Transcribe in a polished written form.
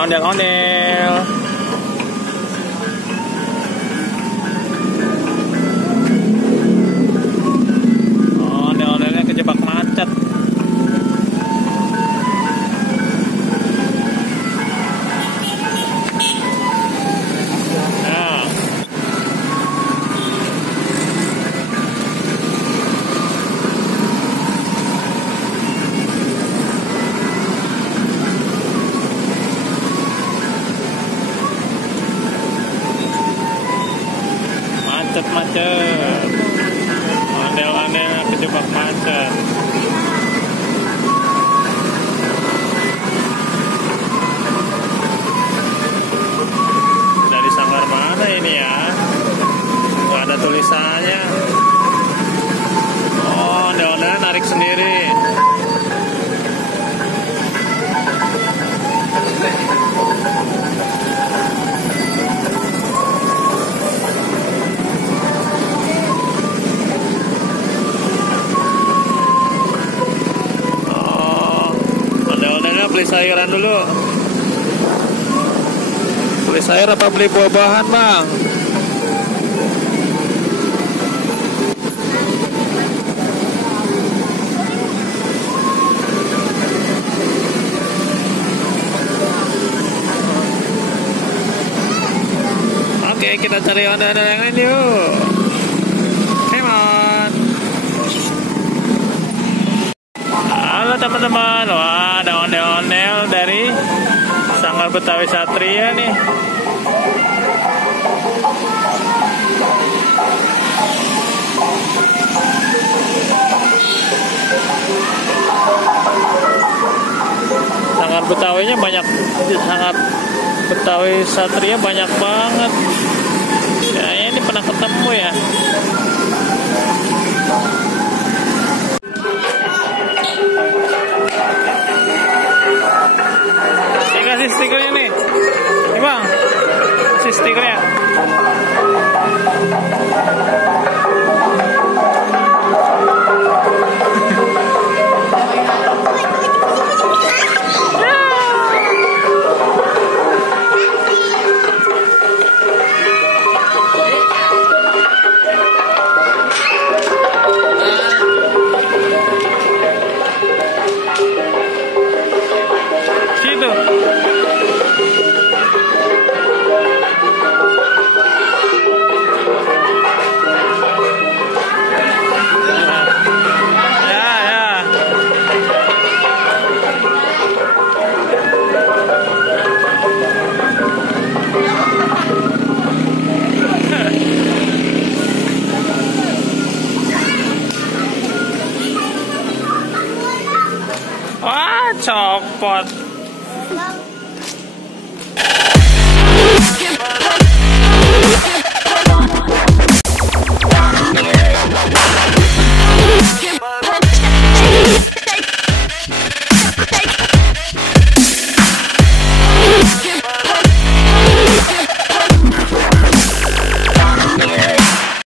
ondel-ondel. Ondel-ondelnya kejebak macet. Nah. Macet, ondel-ondel kejebak macet. Dari Sanggar mana ini ya? Nggak ada tulisannya. Oh, ondel-ondel narik sendiri. Beli sayuran dulu. Beli sayur apa beli buah-buahan, Bang? Oke, kita cari ondel-ondel yang lain yuk. Come on. Halo teman-teman. Wah, ada ondel-ondel dari Sanggar Betawi Satria nih. Sanggar Betawinya banyak, Sanggar Betawi Satria banyak banget. Kayaknya ini pernah ketemu ya. Kasih stikernya nih. Nih Bang, kasih stikernya. Gitu. Wah, copot.